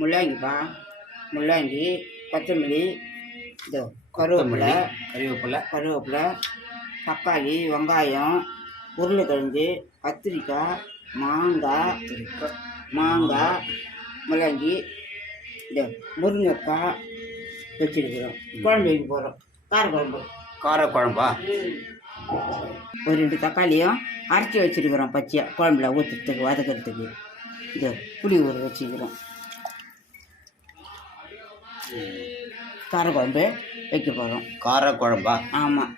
முள்ளங்கிப்பா, முள்ளங்கி, கொத்தமல்லி, இதோ கருவேப்பிலை, கருவேப்பிலை, தக்காளி, வெங்காயம், உருளைக்கிழங்கு, கத்திரிக்காய், மாங்காய், முள்ளங்கி, இந்த முருங்கைக்காய் வச்சுருக்கிறோம். குழம்பு வைக்க போகிறோம். காரக்குழம்பா? ஒரு 2 தக்காளியும் அரைச்சி வச்சுருக்கிறோம் பச்சையாக குழம்புல ஊற்றுறதுக்கு வதக்கிறதுக்கு. இந்த புளி ஊற வச்சுக்கிறோம். காரக்குழம்பு வைக்க போகிறோம். காரக்குழம்பா? ஆமாம்.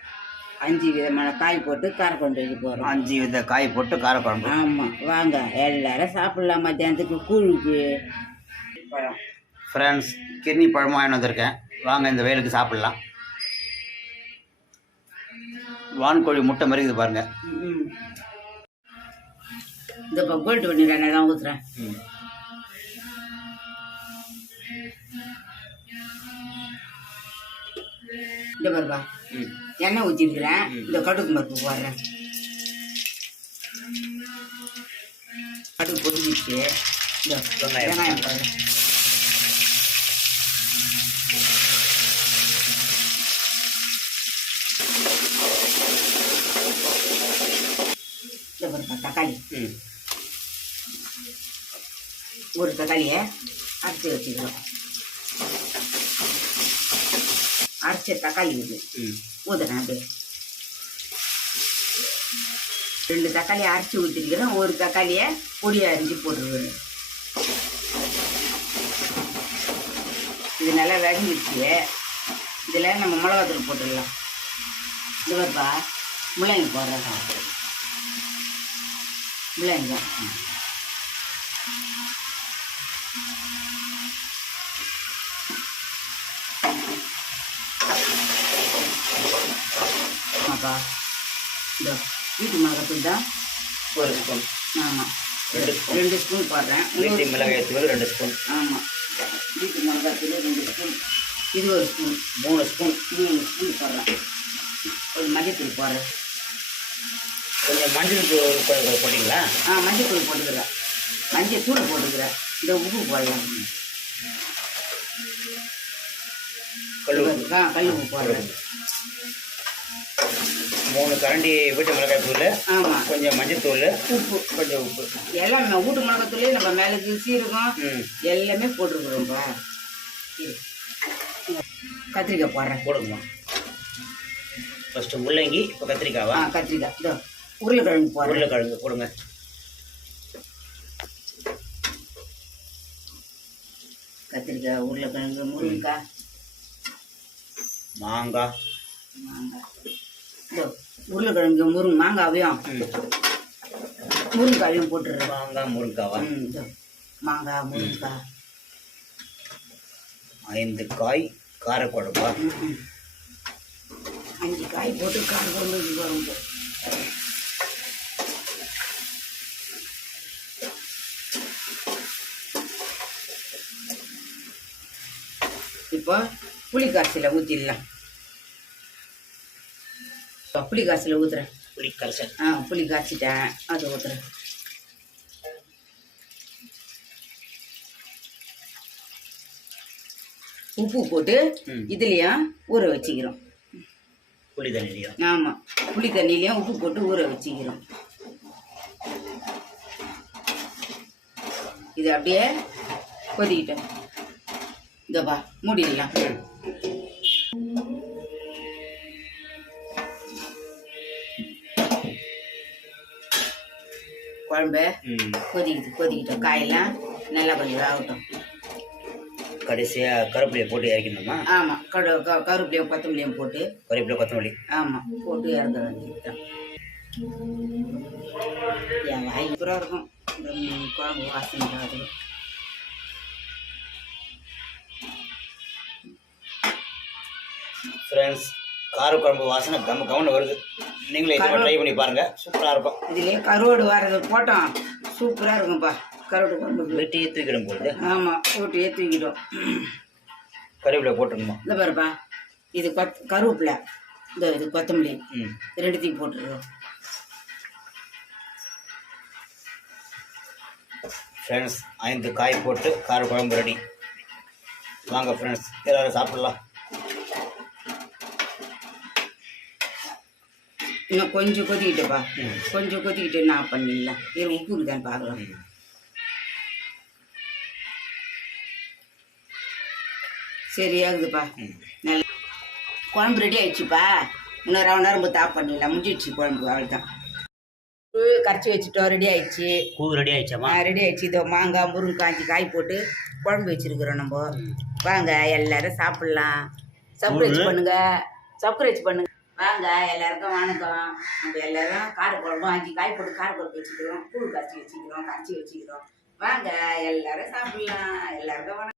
5 விதமான காய் போட்டு காரக்குழம்பு வைக்க போகிறோம். 5 வித காய் போட்டு காரக்குழம்பு. ஆமாம். வாங்க எல்லாரும் சாப்பிட்லாம். மத்தியானத்துக்கு கூழுக்கு பழம். ஃப்ரெண்ட்ஸ், கிர்னி பழமாக வாங்கிட்டு வந்திருக்கேன். வாங்க இந்த வெயிலுக்கு சாப்பிட்லாம். வான்கோழி முட்டை மறிக்குது பாருங்க. இந்த இப்போ கோல்டு பண்ணிடுறேன். நான் தான் ஊற்றுறேன். இந்த பாருப்பா, எண்ணெய் ஊற்றிருக்கிறேன். இந்த கடுகு மறுப்பு போடுறேன். கடுகு பொடிச்சு இந்த வெங்காயம் போடுறேன். இந்த பாருப்பா, தக்காளி, ஒரு தக்காளியை அரைச்சி வச்சுக்கிறோம். அரைச்ச தக்காளி இது ஊற்றுறேன். அப்படியே 2 தக்காளியை அரைச்சி ஊற்றிருக்கிறேன். ஒரு தக்காளியை பொடியை அரிஞ்சு போட்டுருவேன். இது நல்லா வதங்கிடுச்சு. இதில் நம்ம மிளகாத்தூள் போட்டுடலாம். இது வருப்பா, முள்ளங்கி போடுறேன். முள்ளங்கி தான். ஆமாப்பா, இந்த வீட்டு மிளகாத்தூள் தான் 1 ஸ்பூன். ஆமாம், 2 ஸ்பூன் போடுறேன். வீட்டு மிளகாய்த்தூள் 2 ஸ்பூன். ஆமாம், வீட்டு மிளகாத்தூள் 2 ஸ்பூன். இது 1 ஸ்பூன். 3 ஸ்பூன். 3 ஸ்பூன் போடுறேன். ஒரு மஞ்சத்தூள் போடுறேன். கொஞ்சம் மஞ்சள் தூள் போட்டிங்களா? மஞ்சள் தூள் போட்டுக்கிறேன். மஞ்சள் தூள் போட்டுக்கிறேன். இந்த உப்பு போடலாம். கல் உப்பு போடுறேன். 3 கரண்டி வீட்டு மிளகாய்த்தூள். ஆமாம், கொஞ்சம் மஞ்சள் தூள், உப்பு, கொஞ்சம் உப்பு. எல்லாம் வீட்டு மிளகாத்தூளே நம்ம மிளகு, சீரகம் எல்லாமே போட்டுருக்குறோம்ப்பா. கத்திரிக்காய் போடுறேன். போடுங்கம்மா. ஃபஸ்ட்டு முள்ளங்கி, இப்போ கத்திரிக்காவா? கத்திரிக்காய். இதோ உருளைக்கிழங்கு போடுறேன். உருளைக்கிழங்கு போடுங்க. கத்திரிக்காய், உருளைக்கிழங்கு, முருங்கைக்காய், மாங்காய். இதோ உருளைக்கிழங்கு, மாங்காவையும் முருங்காயும் போட்டுடுறேன். மாங்காய், முருங்காவா? மாங்காய், முருங்காய். 5 காய் காரக்குழம்பா? 5 காய் போட்டு காரக்குழம்பு வரும். இப்போ புளி காய்ச்சல ஊற்றிடலாம். புளி காய்ச்சல ஊற்றுறேன். புளி கரைசல்? புளி காய்ச்சிட்டேன், அதை ஊற்றுறேன். உப்பு போட்டு இதுலேயும் ஊற வச்சுக்கிறோம். புளி தண்ணிலையும்? ஆமாம், புளி தண்ணிலையும் உப்பு போட்டு ஊற வச்சுக்கிறோம். இது அப்படியே கொதிக்கிட்டோம். இதப்பா மூடிடலாம். குழம்பு கொதிக்கிட்டோம். காயெல்லாம் நல்லா கொஞ்சம் ஆகட்டும். கடைசியாக கருவேப்பிலையை போட்டு இறக்கணுமா? ஆமாம், கருவேப்பிலையும் கொத்தமல்லியும் போட்டு. கருவேப்பிலை, கொத்தமல்லி. ஆமாம், போட்டு இறக்க வேண்டியதுதான். என் வாய் சூப்பராக இருக்கும். குழம்பு வாசனை. ஃப்ரெண்ட்ஸ், காரக்குழம்பு வாசனை கவனம் வருது. நீங்களே இதை ட்ரை பண்ணி பாருங்கள், சூப்பராக இருக்கும். இதுலேயே கருவாடு வரது போட்டோம், சூப்பராக இருக்கும்ப்பா. கருவாடு குழம்பு வெட்டியே தூக்கிடும் போது. ஆமாம், வெட்டியே தூக்கிடும். கருவேப்பிலை போட்டுருமா? இந்த பாருப்பா, இது கருவேப்பிலை, இது கொத்தமல்லி, 2த்தையும் போட்டுருக்கோம். ஃப்ரெண்ட்ஸ் 5 காய் போட்டு காரக்குழம்பு ரெடி. வாங்க ஃப்ரெண்ட்ஸ் எல்லோரும் சாப்பிட்லாம். இன்னும் கொஞ்சம் கொதிக்கிட்டுப்பா, கொஞ்சம் கொதிக்கிட்டு நான் பண்ணிடலாம். இது உப்பு இருக்குதான்னு பார்க்கலாம். சரியாகுதுப்பா. நல்ல குழம்பு ரெடி ஆயிடுச்சுப்பா. இன்னொரு அரை நேரம் போய் ஆஃப் பண்ணிடலாம். முடிஞ்சிடுச்சு குழம்பு, அவ்வளோதான். கரைச்சி வச்சுட்டோம், ரெடி ஆயிடுச்சு. கூழ் ரெடி ஆயிடுச்சாமா? ரெடி ஆயிடுச்சு. இதோ மாங்காய் முருங்காஞ்சி காய் போட்டு குழம்பு வச்சிருக்கிறோம் நம்ம. வாங்க எல்லாரும் சாப்பிட்லாம். சர்ப்ரைஸ் பண்ணுங்க, சர்ப்ரைஸ் பண்ணுங்க. வாங்க எல்லாருக்கும் வணக்கம். நம்ம எல்லாரும் காரக்குழம்பு 5 காய் போட்டு காரக்குழம்பு வச்சுக்கிறோம், கூழ் கரைச்சி வச்சுக்கிறோம். வாங்க எல்லாரும் சாப்பிட்லாம். எல்லாருக்கும் வணக்கம்.